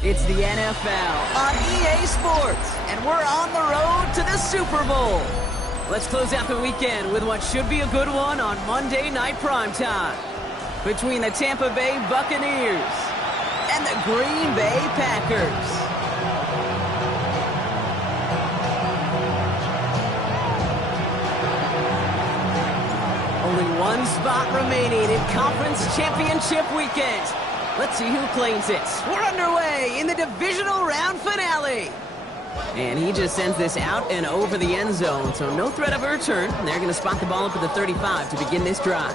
It's the NFL on EA Sports, and we're on the road to the Super Bowl. Let's close out the weekend with what should be a good one on Monday Night Primetime between the Tampa Bay Buccaneers and the Green Bay Packers. Only one spot remaining in Conference Championship Weekend. Let's see who claims it. We're underway in the divisional round finale. And he just sends this out and over the end zone, so no threat of a return. They're going to spot the ball up at the 35 to begin this drive.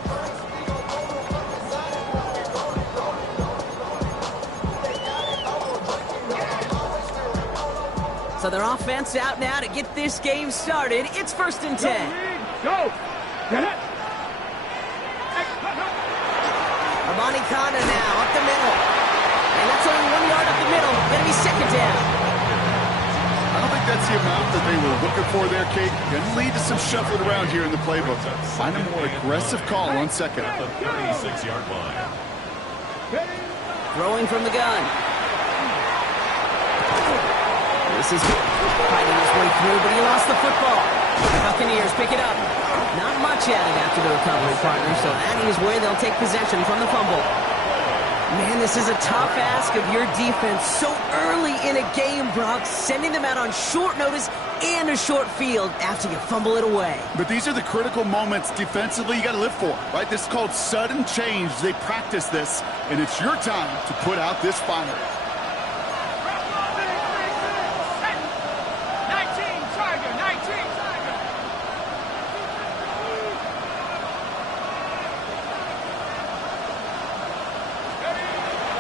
So their offense out now to get this game started. It's 1st and 10. Go! Get it! Amani Kanda now up the middle. And that's only 1 yard up the middle. Going to be 2nd down. I don't think that's the amount that they were looking for there, Kate. Going to lead to some shuffling around here in the playbook. Find a more aggressive call on 2nd. The 36-yard line. Throwing from the gun. This is fighting his way through, but he lost the football. Buccaneers pick it up. Not much added after the recovery, partner, so that is where they'll take possession from the fumble. Man, this is a tough ask of your defense so early in a game, Brock, sending them out on short notice and a short field after you fumble it away. But these are the critical moments defensively you got to live for, right? This is called sudden change. They practice this, and it's your time to put out this fire.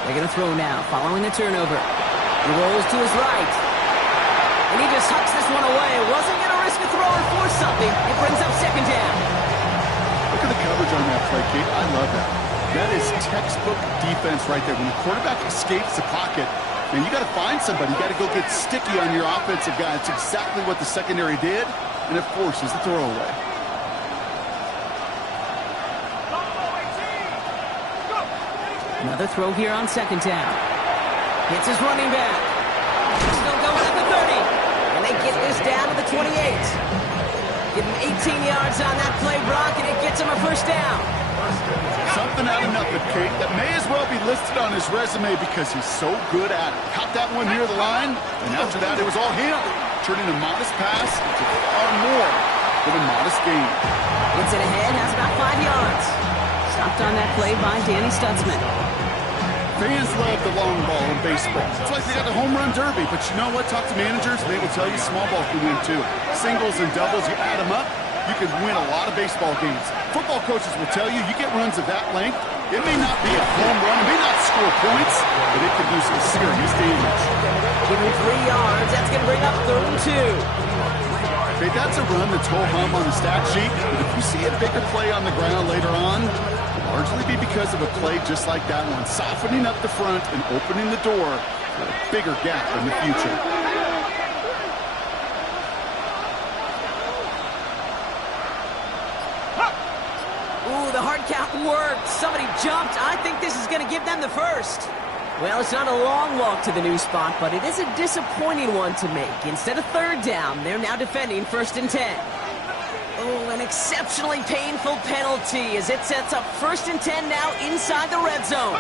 They're going to throw now, following the turnover. He rolls to his right. And he just hucks this one away. Wasn't going to risk a throw or force something. It brings up 2nd down. Look at the coverage on that play, Kate. I love that. That is textbook defense right there. When the quarterback escapes the pocket, man, you got to find somebody. You got to go get sticky on your offensive guy. It's exactly what the secondary did, and it forces the throwaway. Another throw here on 2nd down. Hits his running back. Still going at the 30. And they get this down to the 28. Give him 18 yards on that play, Brock, and it gets him a 1st down. Something out of nothing, Kate, that may as well be listed on his resume because he's so good at it. Caught that one near the line, and after that it was all him. Turning a modest pass into far more than a modest gain. Gets it ahead, has about 5 yards. Stopped on that play by Danny Stutzman. Fans love the long ball in baseball. It's like they got the home run derby, but you know what? Talk to managers, they will tell you small ball can win too. Singles and doubles, you add them up, you can win a lot of baseball games. Football coaches will tell you, you get runs of that length, it may not be a home run, it may not score points, but it can do some serious damage. Give him 3 yards, that's going to bring up 3rd and 2. Okay, that's a run that's ho-hum on the stat sheet, but if you see a bigger play on the ground later on, largely be because of a play just like that one, softening up the front and opening the door for a bigger gap in the future. Ooh, the hard count worked. Somebody jumped. I think this is going to give them the 1st. Well, it's not a long walk to the new spot, but it is a disappointing one to make. Instead of 3rd down, they're now defending 1st and 10. Oh, an exceptionally painful penalty as it sets up 1st and 10 now inside the red zone.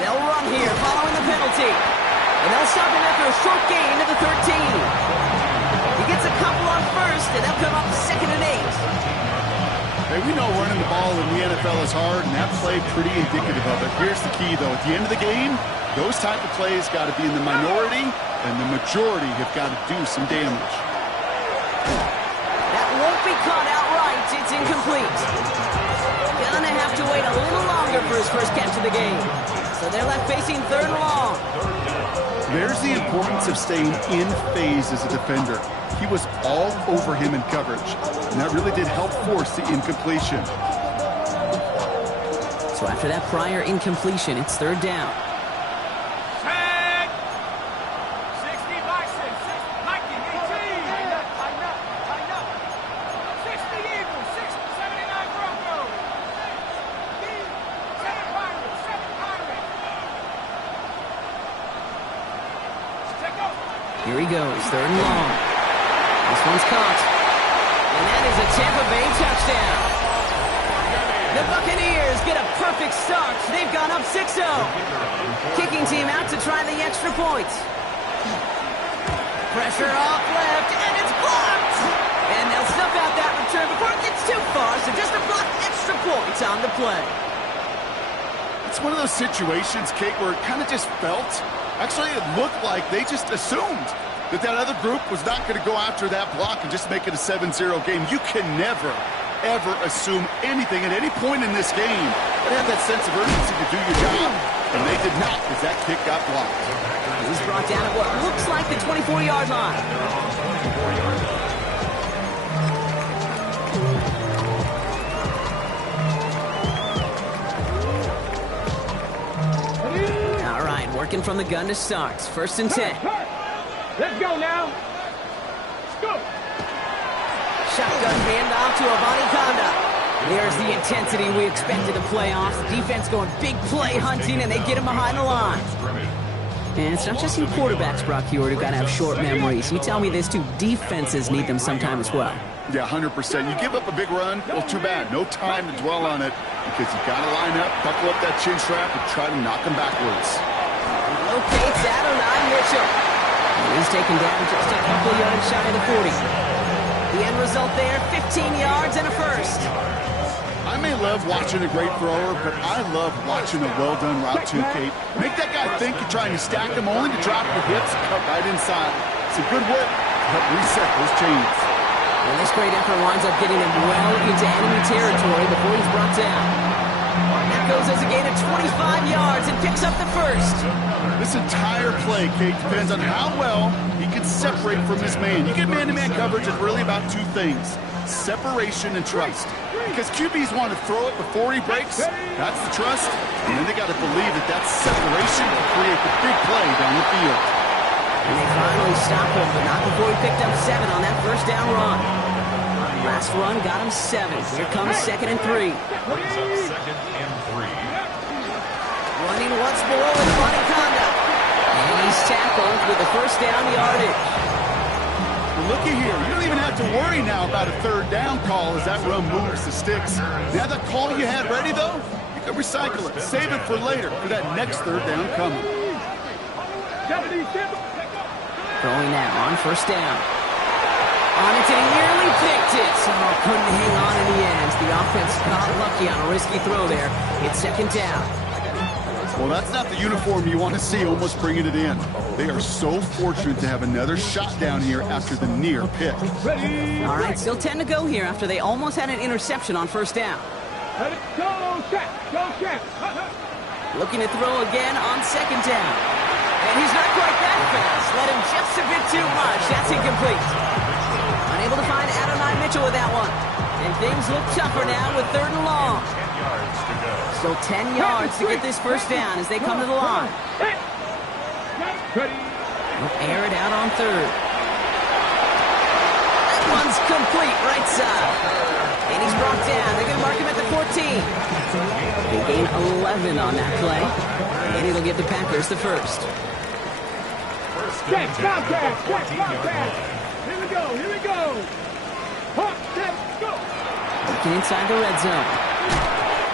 They'll run here following the penalty. And they'll stop him after a short gain to the 13. He gets a couple on 1st, and they'll come up 2nd and 8. Hey, we know running the ball in the NFL is hard, and that play pretty indicative of it. Here's the key, though. At the end of the game, those type of plays got to be in the minority, and the majority have got to do some damage. That won't be caught outright. It's incomplete. Gonna have to wait a little longer for his first catch of the game. So they're left facing 3rd and long. There's the importance of staying in phase as a defender. He was all over him in coverage, and that really did help force the incompletion. So after that prior incompletion, it's 3rd down. Set. 60 Bison. 19, 18. Tighten up. 60 Eagles. 79 Broncos. 7 Pirates. 7 Pirates. Check up. Here he goes, 3rd and long. This one's caught. And that is a Tampa Bay touchdown. The Buccaneers get a perfect start. They've gone up 6-0. Kicking team out to try the extra point. Pressure off left, and it's blocked. And they'll snuff out that return before it gets too far, so just a blocked extra point on the play. It's one of those situations, Kate, where it kind of just felt, actually it looked like they just assumed that other group was not going to go after that block and just make it a 7-0 game. You can never, ever assume anything at any point in this game. But have that sense of urgency to do your job, and they did not, as that kick got blocked. He's brought down at what looks like the 24-yard line. All right, working from the gun to start. 1st and 10. Let's go now. Let's go. Shotgun handoff to Avani. There's the intensity we expected in playoffs. The defense going big play hunting, and they get him behind the line. And it's not just you quarterbacks, Brock Hewitt, who got to have short memories. You tell me this too, defenses need them sometime as well. Yeah, 100%. You give up a big run, well, too bad. No time to dwell on it because you got to line up, buckle up that chin strap, and try to knock them backwards. Locates Adonai Mitchell. He's taken down just a couple yards shy of the 40. The end result there, 15 yards and a first. I may love watching a great thrower, but I love watching a well-done route too, Kate. Make that guy think you're trying to stack him only to drop the hips and cut right inside. It's a good work to help reset those chains. And this great effort winds up getting him well into enemy territory before he's brought down. That goes as a gain of 25 yards and picks up the first. This entire play, Kate, depends on how well he can separate from his man. You get man-to-man coverage, it's really about two things: separation and trust. Because QBs want to throw it before he breaks, that's the trust, and then they got to believe that separation will create the big play down the field. And they finally stop him, but not before he picked up 7 on that first down run. Last run got him 7. Here comes 2nd and 3. Running once more with Bonnie Conda. And he's tackled with the first down yardage. Well, looky here. You don't even have to worry now about a 3rd down call as that run moves the sticks. Now that call you had ready, though, you can recycle it. Save it for later for that next 3rd down coming. Throwing now on 1st down. On it, and he nearly picked it. Oh, couldn't hang on in the end. The offense got lucky on a risky throw there. It's 2nd down. Well, that's not the uniform you want to see almost bringing it in. They are so fortunate to have another shot down here after the near pick. All right, still 10 to go here after they almost had an interception on 1st down. Go, Shaq. Go, Shaq. Looking to throw again on 2nd down. And he's not quite that fast. Let him just a bit too much. That's incomplete. Unable to find Adonai Mitchell with that one. And things look tougher now with 3rd and long. So 10 yards to get this first down as they come to the line. They'll air it out on 3rd. That one's complete right side. And he's brought down. They're going to mark him at the 14. They gain 11 on that play. And it'll give the Packers the first. Check, Bobcat. Here we go. Hawk, check, go. Looking inside the red zone.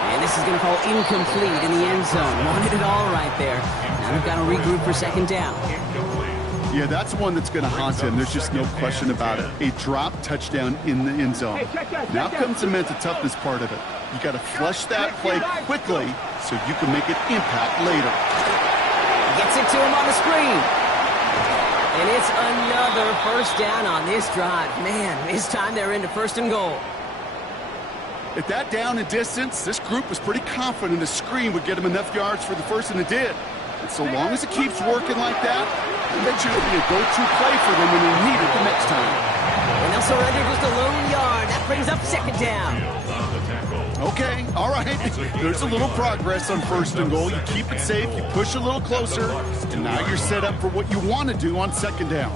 And this is going to fall incomplete in the end zone. Wanted it all right there. Now they've got to regroup for 2nd down. Yeah, that's one that's going to haunt him. There's just no question about it. A drop touchdown in the end zone. Now comes the mental toughness part of it. You got to flush that play quickly so you can make an impact later. Gets it to him on the screen. And it's another first down on this drive. Man, this time they're into 1st and goal. At that down and distance, this group was pretty confident the screen would get them enough yards for the first, and it did. And so long as it keeps working like that, I bet you it'll be a go-to play for them when they need it the next time. And they'll surrender just a lone yard. That brings up 2nd down. Okay, all right. There's a little progress on 1st and goal. You keep it safe, you push a little closer, and now you're set up for what you want to do on 2nd down.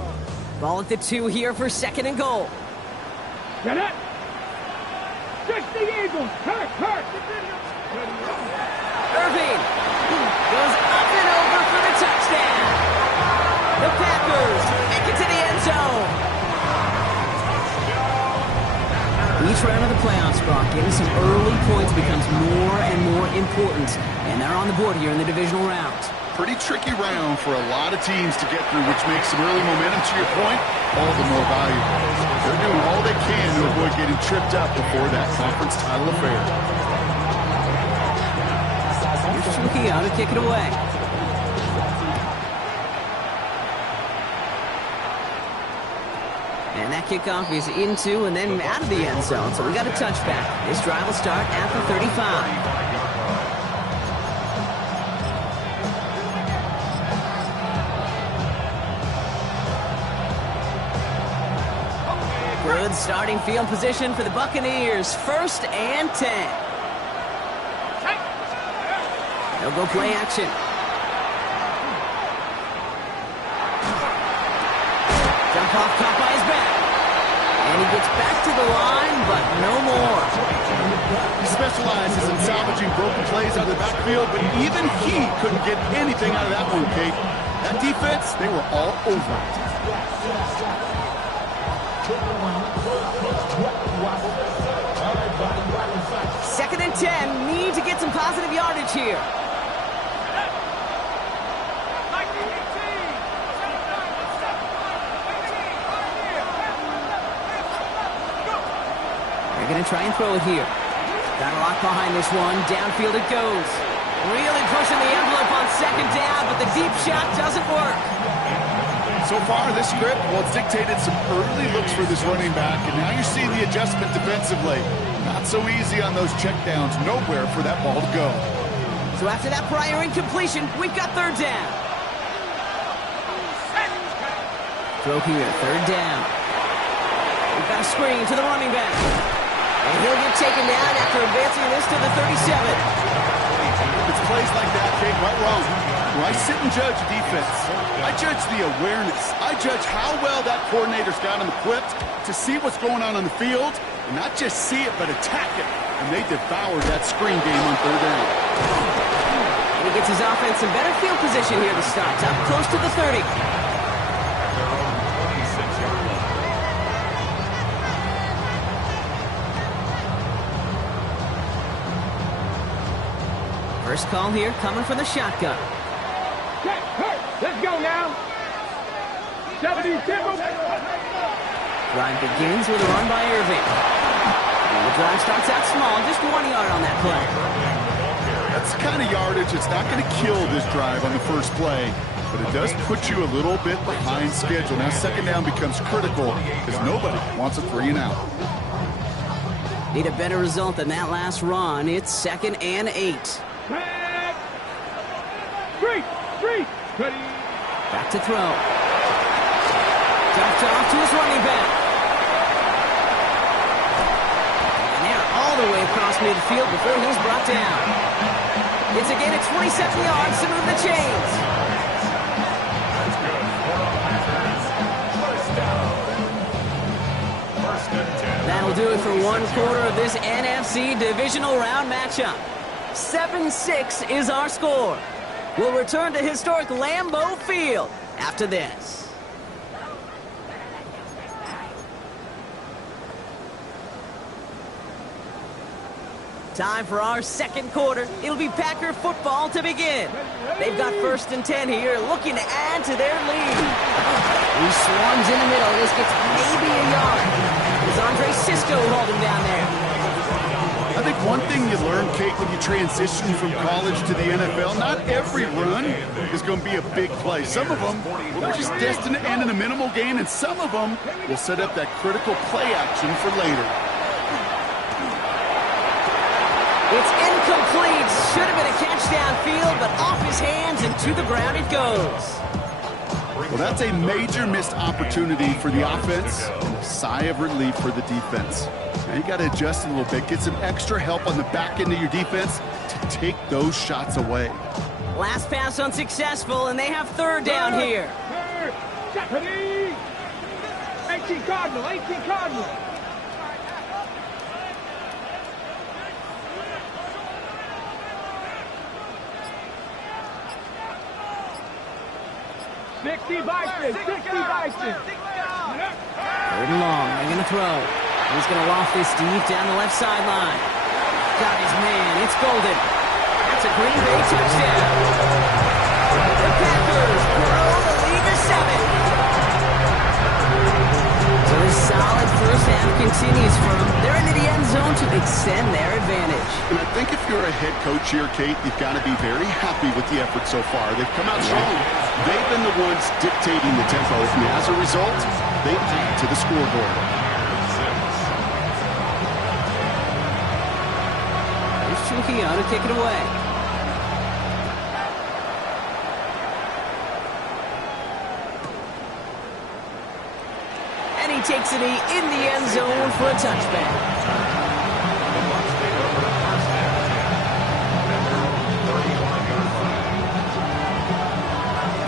Ball at the 2 here for 2nd and goal. Get it. 60 Eagles. Hurt. Irving goes up and over for the touchdown. The Packers make it to the end zone. Each round of the playoffs, Brock, getting some early points becomes more and more important. And they're on the board here in the divisional round. Pretty tricky round for a lot of teams to get through, which makes some early momentum, to your point, all the more valuable. They're doing all they can to avoid getting tripped up before that conference title affair. Here's Trujillo to kick it away. And that kickoff is into and then out of the end zone, so we got a touchback. This drive will start at the 35. Good starting field position for the Buccaneers. 1st and 10. They'll go play action. Jump off, caught by his back. And he gets back to the line, but no more. He specializes in salvaging broken plays out of the backfield, but even he couldn't get anything out of that one, Kate. That defense, they were all over it. 2nd and 10. Need to get some positive yardage here. They're going to try and throw it here. Got a lot behind this one. Downfield it goes. Really pushing the envelope on 2nd down, but the deep shot doesn't work. So far, this script, well, it's dictated some early looks for this running back, and now you're seeing the adjustment defensively. Not so easy on those checkdowns. Nowhere for that ball to go. So after that prior incompletion, we've got 3rd down. Throw here, 3rd down. We've got a screen to the running back. And he'll get taken down after advancing this to the 37. It's plays like that, Kate, right wrong. Where I sit and judge defense, I judge the awareness. I judge how well that coordinator's got him equipped to see what's going on the field, and not just see it, but attack it. And they devoured that screen game on 3rd down. He gets his offense in better field position here to start, up close to the 30. First call here coming from the shotgun. Check, hurt. Let's go now. 70 Timber. Drive begins with a run by Irving. And the drive starts out small, just 1 yard on that play. That's the kind of yardage that's not going to kill this drive on the first play, but it does put you a little bit behind schedule. Now 2nd down becomes critical because nobody wants a 3 and out. Need a better result than that last run. It's 2nd and 8. Three. Ready. Back to throw. Dumped off to his running back. And they're all the way across midfield before he's brought down. It's a gain of 27 yards to move the chains. That'll do it for 1/4 of this NFC Divisional Round matchup. 7-6 is our score. We'll return to historic Lambeau Field after this. Time for our second quarter. It'll be Packer football to begin. They've got 1st and 10 here, looking to add to their lead. He swarms in the middle. This gets maybe a yard. Is Andre Cisco hold him down there? I think one thing you learn, Kate, when you transition from college to the NFL, not every run is going to be a big play. Some of them are just destined to end in a minimal gain, and some of them will set up that critical play action for later. It's incomplete. Should have been a catch downfield, but off his hands and to the ground it goes. Well, that's a major missed opportunity for the offense and a sigh of relief for the defense. Now you got to adjust a little bit, get some extra help on the back end of your defense to take those shots away. Last pass unsuccessful, and they have 3rd down here. 18 Cardinal, 18 Cardinal. Sixty Bison. 3rd and long. They're going to throw. He's going to loft this deep down the left sideline. Got his man. It's Golden. That's a Green Bay touchdown. The Packers grow the lead to 7. So this solid first half continues for them. They're into the end zone to extend their advantage. And I think if you're a head coach here, Kate, you've got to be very happy with the effort so far. They've come out strong. They've been the ones dictating the tempo, and as a result, they add to the scoreboard. Trujillo to kick it away. And he takes it in the end zone for a touchback.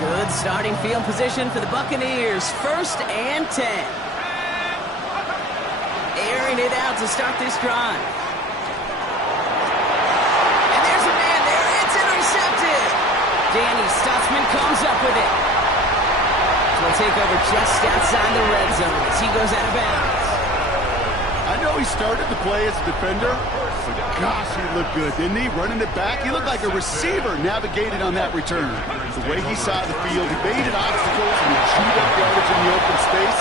Good starting field position for the Buccaneers. 1st and 10. Airing it out to start this drive. Danny Stutzman comes up with it. He'll take over just outside the red zone as he goes out of bounds. I know he started the play as a defender, but gosh, he looked good, didn't he? Running it back, he looked like a receiver navigated on that return. The way he saw the field, he evaded obstacles and chewed up yardage in the open space.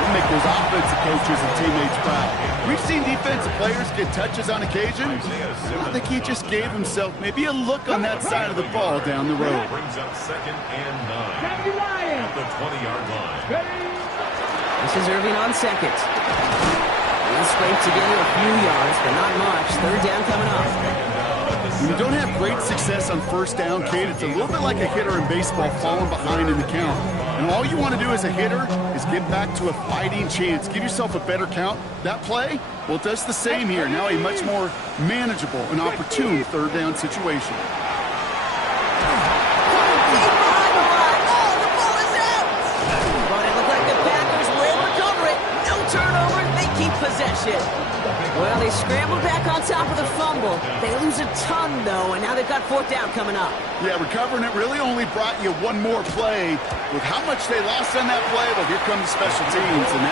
It'll make those offensive coaches and teammates proud. We've seen defensive players get touches on occasion. I think he just gave himself maybe a look on that side of the ball down the road. Brings up 2nd and 9 at the 20-yard line. This is Irving on 2nd. He'll scrape together a few yards, but not much. 3rd down coming up. When you don't have great success on 1st down, Kate, it's a little bit like a hitter in baseball falling behind in the count. And all you want to do as a hitter is get back to a fighting chance. Give yourself a better count. That play, well, it does the same here. Now a much more manageable and opportune 3rd down situation. Possession. Well, they scrambled back on top of the fumble. They lose a ton, though, and now they've got 4th down coming up. Yeah, recovering it really only brought you one more play. With how much they lost on that play, well, here comes special teams, and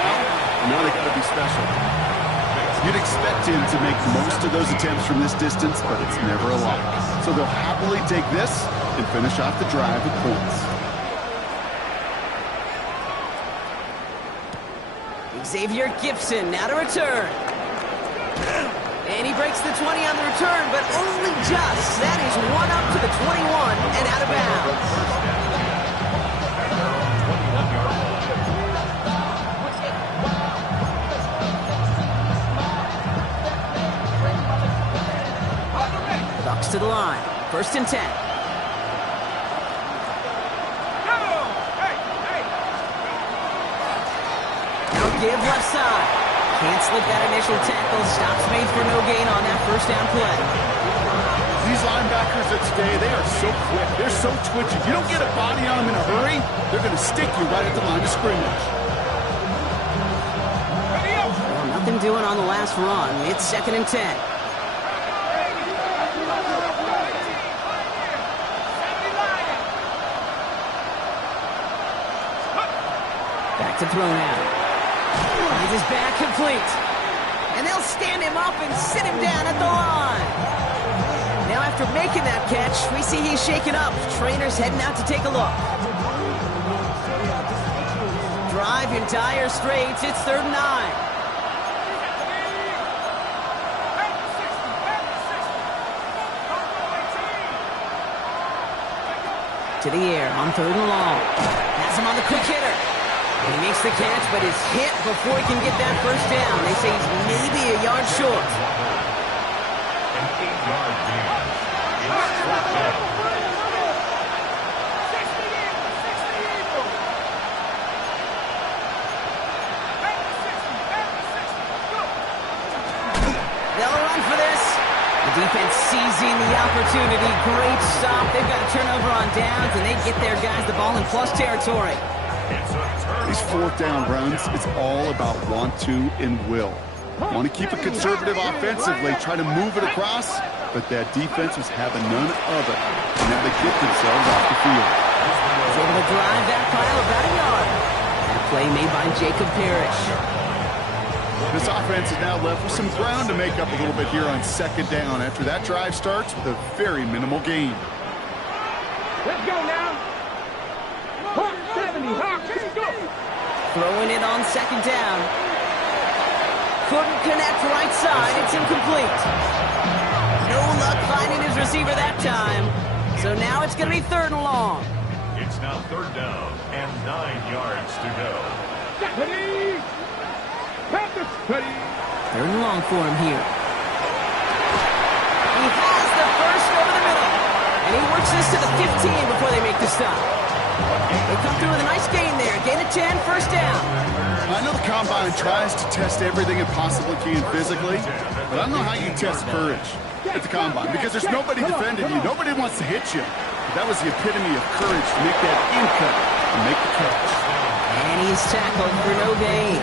now they got to be special. You'd expect him to make most of those attempts from this distance, but it's never a lot. So they'll happily take this and finish off the drive with points. Xavier Gibson now to return. And he breaks the 20 on the return, but only just. That is one up to the 21 and out of bounds. Bucks to the line. 1st and 10. Give left side. Can't slip that initial tackle. Stops made for no gain on that 1st down play. These linebackers of today, they are so quick. They're so twitchy. You don't get a body on them in a hurry, they're going to stick you right at the line of scrimmage. Well, nothing doing on the last run. It's 2nd and 10. Back to throw now. Finds his back complete. And they'll stand him up and sit him down at the line. Now after making that catch, we see he's shaken up. Trainer's heading out to take a look. Drive in dire straits. It's 3rd and 9. To the air on 3rd and long. Has him on the quick hitter. And he makes the catch, but is hit before he can get that first down. They say he's maybe a yard short. An 8-yard gain. It's 4th down. They'll run for this. The defense seizing the opportunity. Great stop. They've got a turnover on downs, and they get their guys the ball in plus territory. These 4th down runs, it's all about want to and will. Want to keep it conservative offensively, try to move it across, but that defense was having none of it. And now they get themselves off the field. He's able to drive that pile about a yard. And a play made by Jacob Parrish. This offense is now left with some ground to make up a little bit here on 2nd down after that drive starts with a very minimal gain. Let's go now. Hawk 70, Hawk, let's go. Throwing it on 2nd down. Couldn't connect right side. It's incomplete. No luck finding his receiver that time. So now it's going to be 3rd and long. It's now 3rd down and 9 yards to go. Ready? Practice, ready. 3rd and long for him here. He has the first over the middle. And he works this to the 15 before they make the stop. They come through with a nice gain there. Gain of 10, 1st down. I know the Combine tries to test everything it possibly can physically, but I don't know how you test courage at the Combine because there's nobody defending you. Nobody wants to hit you. But that was the epitome of courage to make that in-cut and make the catch. And he's tackled for no gain.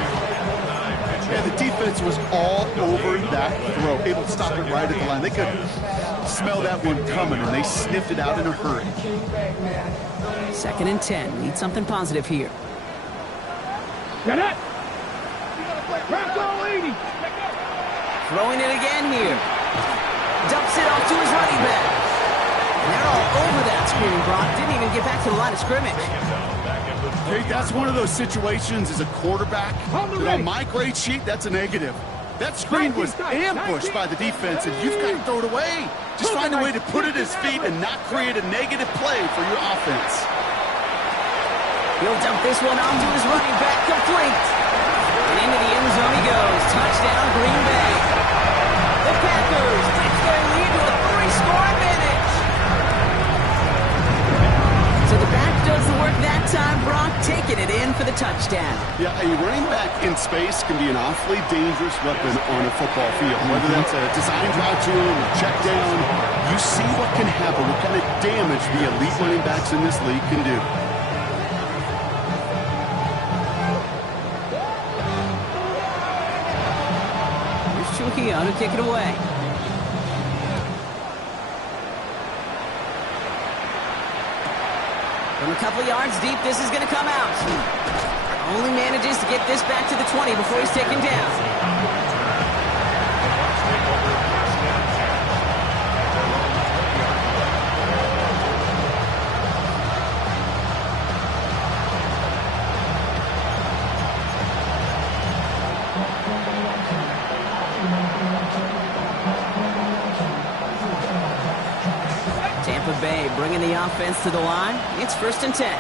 Yeah, the defense was all over that throw, able to stop it right at the line. They could smell that one coming, and they sniffed it out in a hurry. 2nd and 10. Need something positive here. Get it. Press all 80. Throwing it again here. Dumps it off to his running back. And they're all over that screen, Brock. Didn't even get back to the line of scrimmage. Hey, that's one of those situations as a quarterback. On my grade sheet, that's a negative. That screen was ambushed by the defense, and you've got to throw it away. Just find a way to put it at his feet and not create a negative play for your offense. He'll dump this one off to his running back, complete. And into the end zone he goes. Touchdown, Green Bay. The Packers take their lead with a 3-score advantage. So the back does the work that time, Brock, taking it in for the touchdown. Yeah, a running back in space can be an awfully dangerous weapon on a football field. Whether that's a design drive to him, a check down, you see what can happen, what kind of damage the elite running backs in this league can do. Here's to kick it away. From a couple yards deep, this is going to come out. Only manages to get this back to the 20 before he's taken down. Tampa Bay bringing the offense to the line. It's 1st and 10.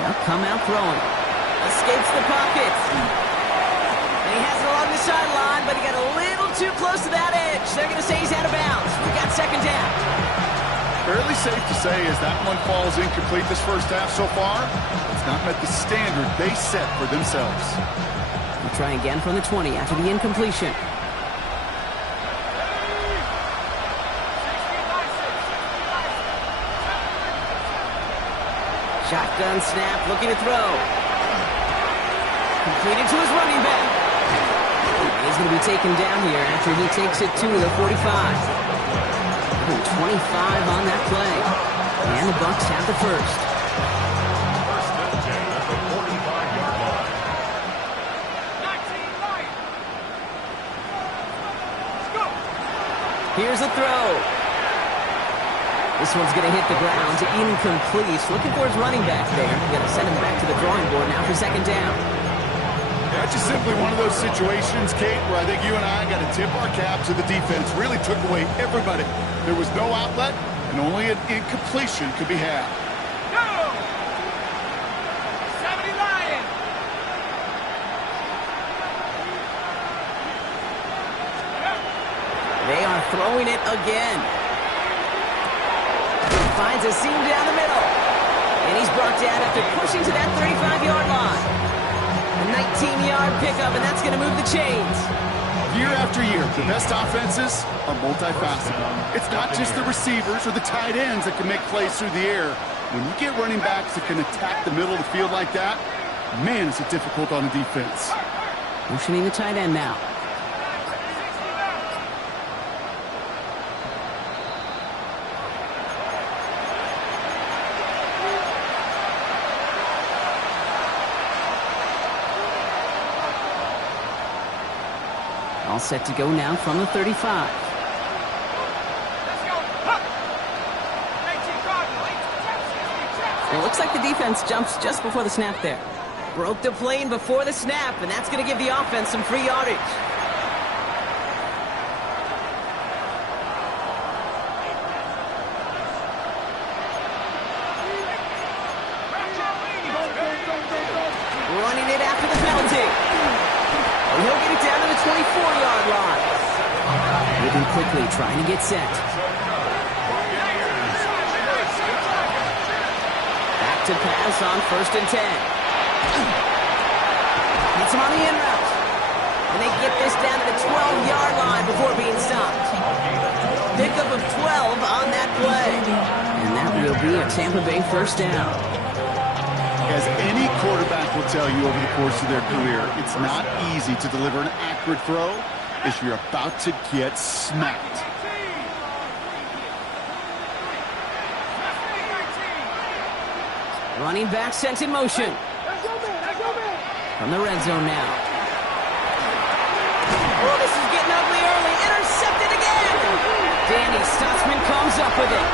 Now come out throwing. Escapes the pocket. And he has it along the sideline, but he got a little too close to that edge. They're going to say he's out of bounds. We've got 2nd down. Fairly safe to say as that one falls incomplete this first half so far, it's not met the standard they set for themselves. We'll try again from the 20 after the incompletion. Shotgun snap, looking to throw. Completed to his running back. He's going to be taken down here after he takes it to the 45. 25 on that play. And the Bucs have the first. Here's a throw. This one's going to hit the ground. Incomplete. Looking for his running back there. Going to send him back to the drawing board now for second down. That's just simply one of those situations, Kate, where I think you and I got to tip our cap to the defense. Really took away everybody. There was no outlet, and only an incompletion could be had. Go! 70 Lions! They are throwing it again. Finds a seam down the middle. And he's brought down after pushing to that 35-yard line. A 19-yard pickup, and that's going to move the chains. Year after year, the best offenses are multifaceted. It's not just the receivers or the tight ends that can make plays through the air. When you get running backs that can attack the middle of the field like that, man, is it difficult on the defense. Motioning the tight end now. All set to go now from the 35. Let's go! It looks like the defense jumps just before the snap there. Broke the plane before the snap, and that's going to give the offense some free yardage. Running it after the penalty. And he'll get it down to the 24-yard line. Moving quickly, trying to get set. Back to pass on 1st and 10. Gets him on the in route. And they get this down to the 12-yard line before being stopped. Pickup of 12 on that play. And that will be a Tampa Bay 1st down. As any quarterback will tell you over the course of their career, it's not easy to deliver an accurate throw if you're about to get smacked. Running back sent in motion. From the red zone now. Oh, this is getting ugly early. Intercepted again. Danny Stutzman comes up with it.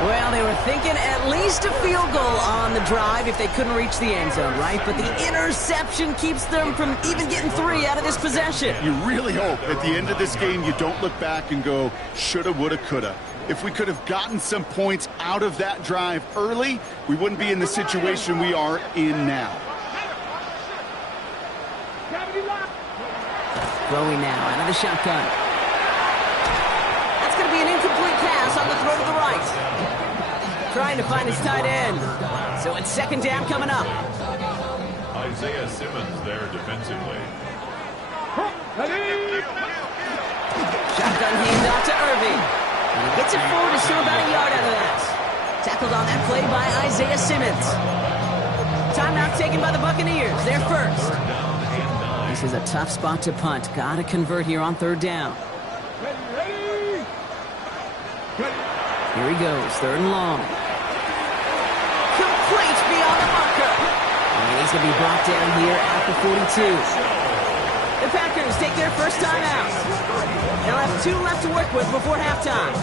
Well, they were thinking at least a field goal on the drive if they couldn't reach the end zone, right? But the interception keeps them from even getting 3 out of this possession. You really hope at the end of this game you don't look back and go, shoulda, woulda, coulda. If we could have gotten some points out of that drive early, we wouldn't be in the situation we are in now. Throwing now out of the shotgun. That's going to be an incomplete pass on the throw to the right. Trying to find his tight end. So it's 2nd down coming up. Isaiah Simmons there defensively. Shotgun handoff to Irving. And he gets it forward to still about a yard out of that. Tackled on that play by Isaiah Simmons. Timeout taken by the Buccaneers. They're first. This is a tough spot to punt. Got to convert here on 3rd down. Here he goes, 3rd and long. Complete beyond the marker. And he's going to be brought down here at the 42. The Packers take their first time out. They'll have 2 left to work with before halftime.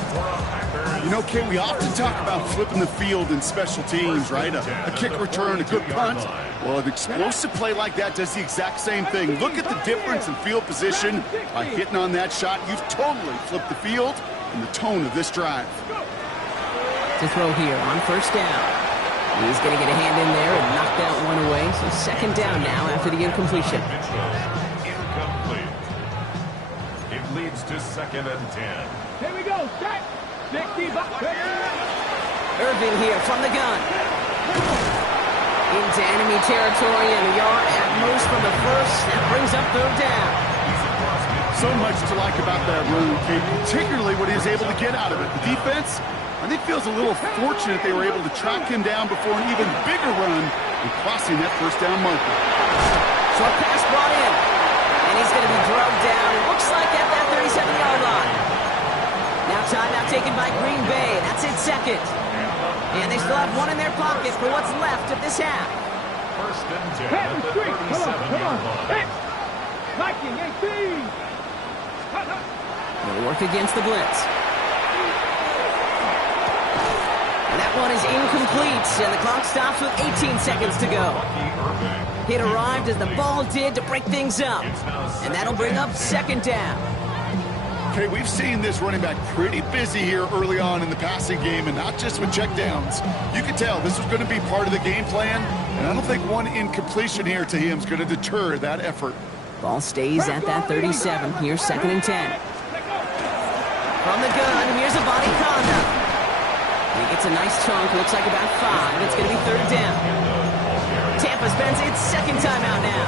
You know, Kate, we often talk about flipping the field in special teams, right? A kick return, a good punt. Well, an explosive play like that does the exact same thing. Look at the difference in field position. By hitting on that shot, you've totally flipped the field and the tone of this drive. To throw here on 1st down. He's going to get a hand in there and knock that one away. So 2nd down now after the incompletion. Incomplete. It leads to 2nd and 10. Here we go. Set. Irving here from the gun. Into enemy territory and a yard at most from the first. That brings up 3rd down. So much to like about that run, Kate, particularly what he was able to get out of it. The defense, I think, feels a little fortunate they were able to track him down before an even bigger run and crossing that 1st down marker. Short pass brought in. And he's going to be drugged down. It looks like at that 37-yard line. Now timeout taken by Green Bay. That's it, 2nd. And they still have 1 in their pocket for what's left of this half. 1st and 10 at the 37-yard line. Viking 18. They'll work against the blitz. And that one is incomplete, and the clock stops with 18 seconds to go. It arrived as the ball did to break things up, and that'll bring up second down. Okay, we've seen this running back pretty busy here early on in the passing game, and not just with checkdowns. You can tell this was going to be part of the game plan, and I don't think one incompletion here to him is going to deter that effort. Ball stays at that 37. Here's 2nd and 10. From the gun, here's a body conduct. He gets a nice chunk, looks like about 5. It's going to be 3rd down. Tampa spends its 2nd timeout now.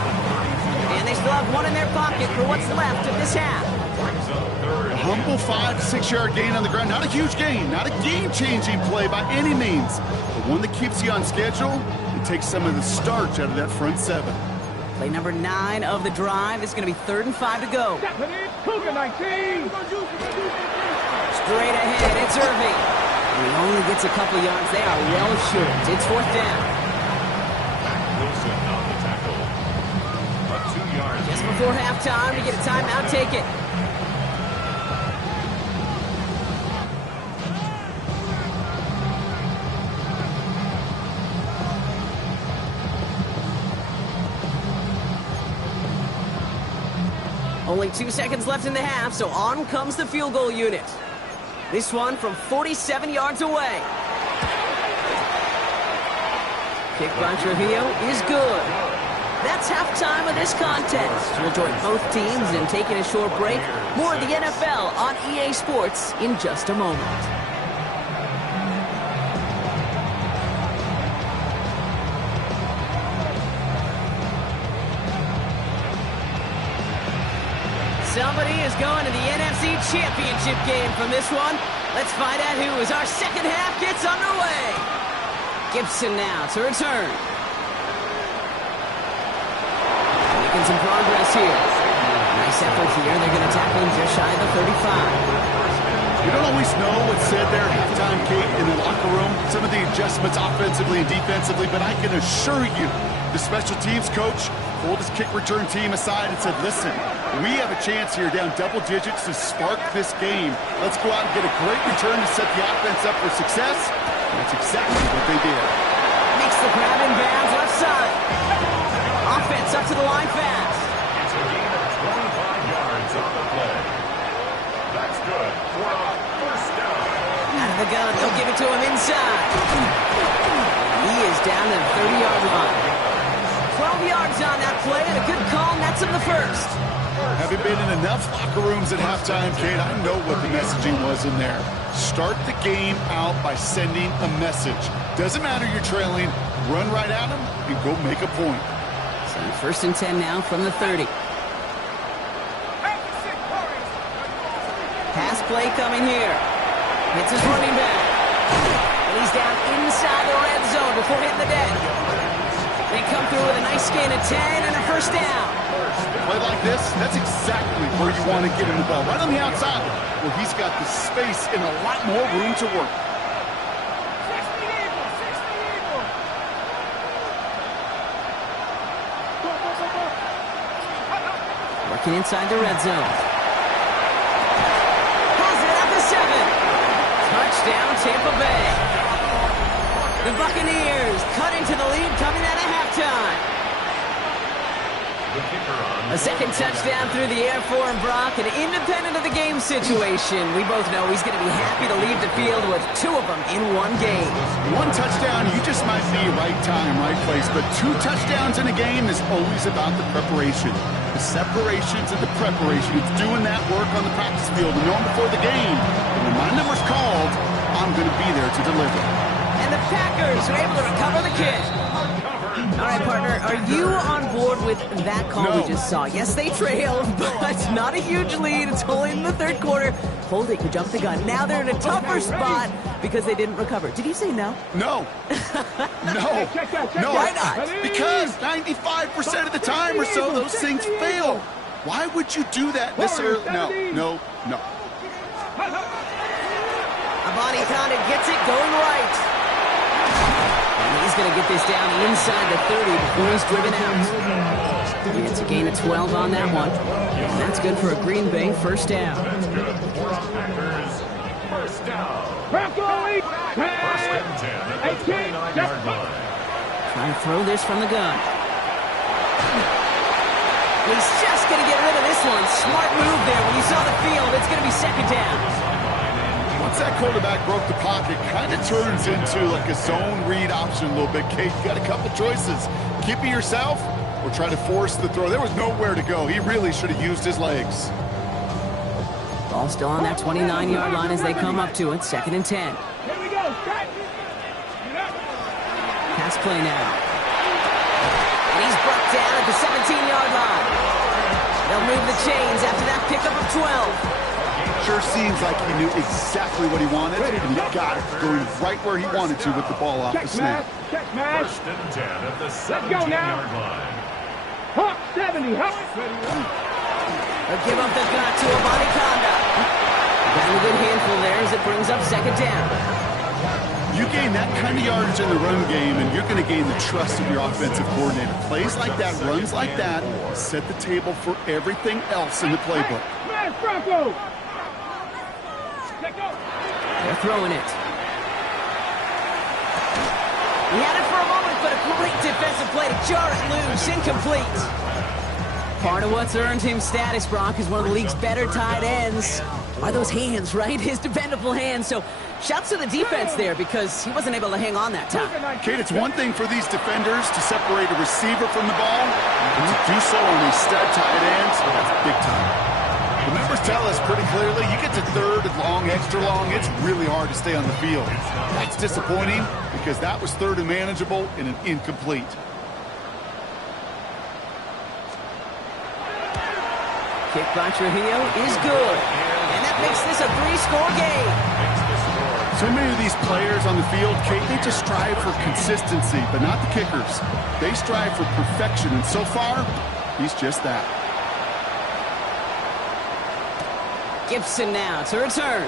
And they still have one in their pocket for what's left of this half. A humble 5 to 6 yard gain on the ground. Not a huge gain, not a game-changing play by any means, but one that keeps you on schedule and takes some of the starch out of that front 7. Play number 9 of the drive. It's going to be 3rd and 5 to go. Straight ahead, it's Irving. And he only gets a couple yards. They are well short. It's 4th down. Wilson on the tackle. A 2-yard. Just before halftime, we get a timeout. Take it. Only 2 seconds left in the half, so on comes the field goal unit. This one from 47 yards away. Kick by Trujillo is good. That's halftime of this contest. We'll join both teams in taking a short break. More of the NFL on EA Sports in just a moment. Somebody is going to the NFC Championship game from this one. Let's find out who as our second half gets underway. Gibson now to return. Making some progress here. Nice effort here. They're going to tackle him just shy of the 35. You don't always know what's said there at halftime, Kate, in the locker room. Some of the adjustments offensively and defensively, but I can assure you the special teams coach pulled his kick return team aside and said, listen, we have a chance here down double digits to spark this game. Let's go out and get a great return to set the offense up for success. And that's exactly what they did. Makes the grab in bounds left side. Offense up to the line fast. It's a gain of 25 yards on the play. That's good for a 1st down. Out of the gun, they'll give it to him inside. He is down to the 30-yard line. 12 yards on that play, and a good call nets him the 1st. Having been in enough locker rooms at halftime, Kate, I know what the messaging was in there. Start the game out by sending a message. Doesn't matter you're trailing, run right at them and go make a point. So 1st and 10 now from the 30. Pass play coming here. Hits his running back. And he's down inside the red zone before hitting the deck. They come through with a nice gain of 10 and a 1st down. Play like this, that's exactly where you want to get him the ball. Right on the outside, where he's got the space and a lot more room to work. Working inside the red zone. Has it at the 7. Touchdown, Tampa Bay. The Buccaneers cut into the lead coming out of halftime. A second touchdown through the air for him, Brock, and independent of the game situation, we both know he's going to be happy to leave the field with 2 of them in one game. 1 touchdown, you just might be right time, right place, but 2 touchdowns in a game is always about the preparation. The separations and the preparation. It's doing that work on the practice field and knowing before the game. And when my number's called, I'm going to be there to deliver. And the Packers are able to recover the kick. All right, partner, are you on board with that call we just saw? Yes, they trailed, but not a huge lead. It's only in the 3rd quarter. Holding, you jumped the gun. Now they're in a tougher spot because they didn't recover. Did you say no? No. No. No. Why not? Because 95% of the time or so, those things fail. Why would you do that this early? No. Abani Kanda gets it going right. And he's He's going to get this down inside the 30 before he's driven out. It's a gain of 12 on that one. And that's good for a Green Bay first down. That's good. 4 on Packers. First down. First and 10 at the 29-yard line. Trying to throw this from the gun. He's just going to get rid of this one. Smart move there. When you saw the field, it's going to be second down. Once that quarterback broke the pocket, kind of turns into like a zone read option a little bit. Kate, you got a couple choices. Keep it yourself or try to force the throw. There was nowhere to go. He really should have used his legs. Ball still on that 29-yard line as they come up to it. Second and 10. Here we go. Pass play now. And he's brought down at the 17-yard line. They'll move the chains after that pickup of 12. Sure seems like he knew exactly what he wanted, and he got it, going right where he wanted to with the ball off the snap. Check, man. First and 10 at the 17-yard line. Hawk 70, Hawk. A give up the gut to Abanikanda. Got a good handful there as it brings up second down. You gain that kind of yardage in the run game, and you're going to gain the trust of your offensive coordinator. Plays like that, runs like that, set the table for everything else in the playbook. Smash Bronco. They're throwing it. He had it for a moment, but a great defensive play to jar it loose. Incomplete. Part of what's earned him status, Brock, is one of the league's better tight ends. Are those hands, right? His dependable hands. So shouts to the defense there because he wasn't able to hang on that time. Kate, it's one thing for these defenders to separate a receiver from the ball, and to do so on these stud tight ends, that's big time. The numbers tell us pretty clearly, you get to third and long, extra long, it's really hard to stay on the field. That's disappointing because that was third and manageable and an incomplete. Kick by Trujillo is good. And that makes this a 3-score game. So many of these players on the field, Kate, they just strive for consistency, but not the kickers. They strive for perfection, and so far, he's just that. Gibson now to return.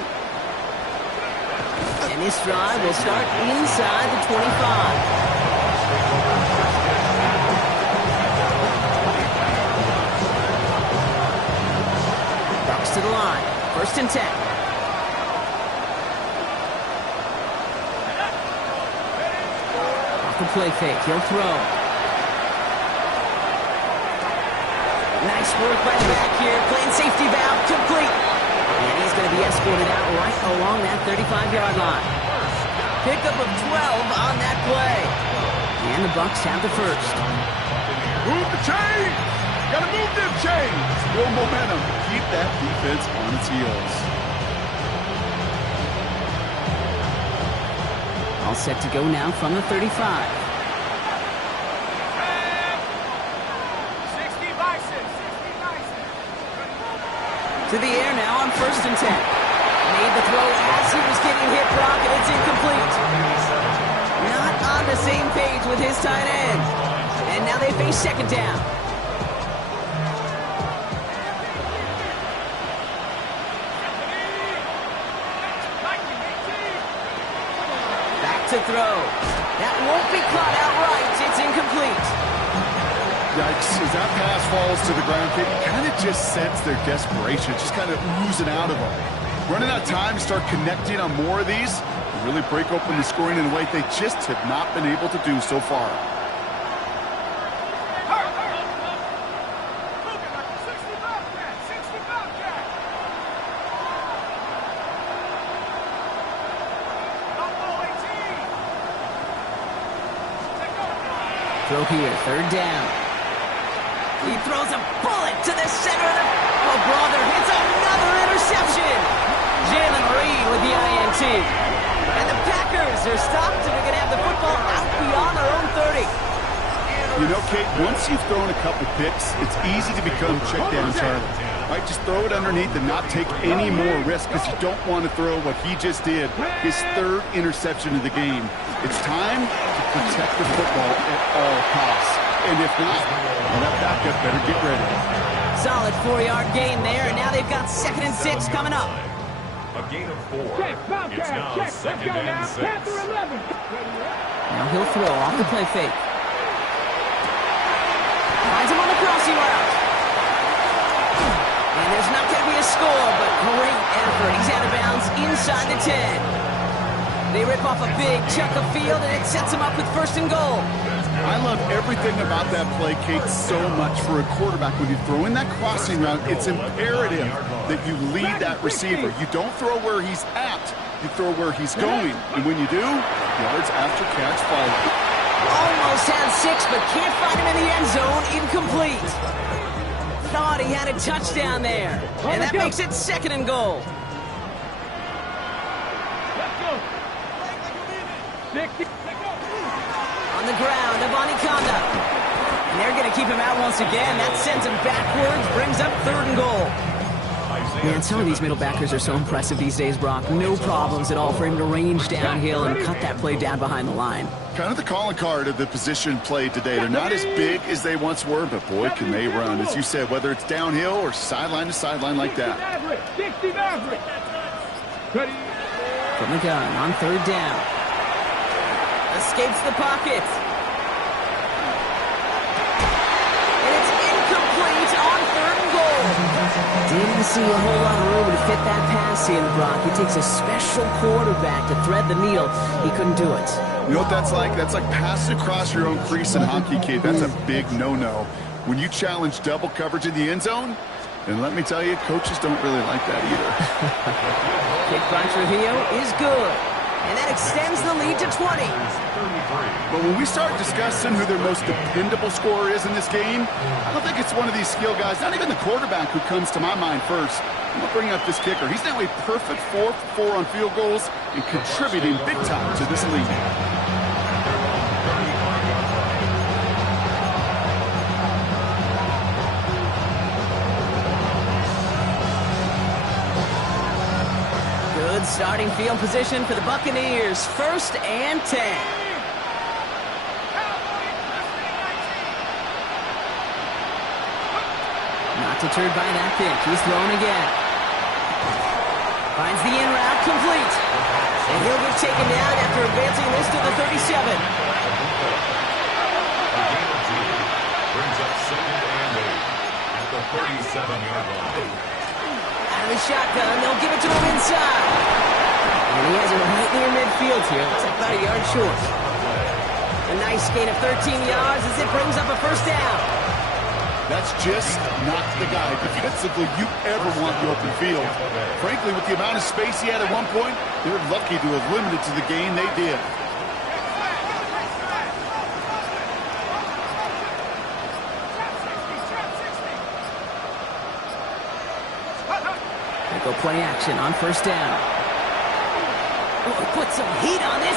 And this drive will start inside the 25. Bucks to the line. First and 10. Off the play fake. He'll throw. Nice work by the back here. Playing safety valve. Complete. And he's going to be escorted out right along that 35-yard line. Pickup of 12 on that play. And the Bucks have the first. Move the chain! Gotta move them chains! Build momentum. Keep that defense on its heels. All set to go now from the 35. To the air now on first and 10. Made the throw as he was getting hit, Brock, and it's incomplete. Not on the same page with his tight end. And now they face second down. Back to throw. That won't be caught outright. It's incomplete. Yikes, as that pass falls to the ground, you kind of just sense their desperation, just kind of oozing out of them. Running out of time to start connecting on more of these, and really break open the scoring in a way they just have not been able to do so far. Throw here, third down. He throws a bullet to the center of the... Oh, brother, it's another interception. Jalen Reed with the INT. And the Packers are stopped and are going to have the football out beyond their own 30. You know, Kate, once you've thrown a couple picks, it's easy to become check down Charlie. Right, just throw it underneath and not take any more risk because you don't want to throw what he just did, his third interception of the game. It's time to protect the football at all costs. And if not, well, that backup better get ready. Solid 4-yard gain there, and now they've got second and 6 coming up. A gain of 4. Check, It's now check. second Let's go and now. 6. Panther 11. Now Now he'll throw off the play fake. Finds him on the crossing route. And there's not going to be a score, but great effort. He's out of bounds inside the 10. They rip off a big chunk of field, and it sets him up with 1st and goal. I love everything about that play, Kate, so much for a quarterback. When you throw in that crossing route, it's imperative that you lead that receiver. You don't throw where he's at, you throw where he's going. And when you do, yards after catch follow. Almost had 6, but can't find him in the end zone. Incomplete. Thought he had a touchdown there. And that makes it 2nd and goal. On the ground, Abanikanda. And they're going to keep him out once again. That sends him backwards, brings up 3rd and goal. Man, some of these middle backers are so impressive these days, Brock. No problems at all for him to range downhill and cut that play down behind the line. Kind of the calling card of the position played today. They're not as big as they once were, but boy, can they run. As you said, whether it's downhill or sideline to sideline like that. From the gun on 3rd down. Escapes the pocket. And it's incomplete on 3rd and goal. Didn't see a whole lot of room to fit that pass in, Brock. It takes a special quarterback to thread the needle. He couldn't do it. You know what that's like? That's like passing across your own crease in hockey, kid. That's a big no-no. When you challenge double coverage in the end zone, and let me tell you, coaches don't really like that either. Kick by Trujillo is good. And that extends the lead to 20. But when we start discussing who their most dependable scorer is in this game, I don't think it's one of these skill guys, not even the quarterback, who comes to my mind first. I'm going to bring up this kicker. He's now a perfect 4 for 4 on field goals and contributing big time to this lead. Good starting field position for the Buccaneers. 1st and 10. Not deterred by that pick. He's thrown again. Finds the in route complete. And he'll get taken down after advancing this to the 37. Brings up 2nd and 8 at the 37-yard line. Out of the shotgun, they'll give it to him inside. And he has it right near midfield here. Looks like about a yard short. A nice gain of 13 yards as it brings up a 1st down. That's just not the guy defensively you ever want in the open field. Frankly, with the amount of space he had at one point, they're lucky to have limited to the gain they did. They go play action on 1st down. Oh, put some heat on this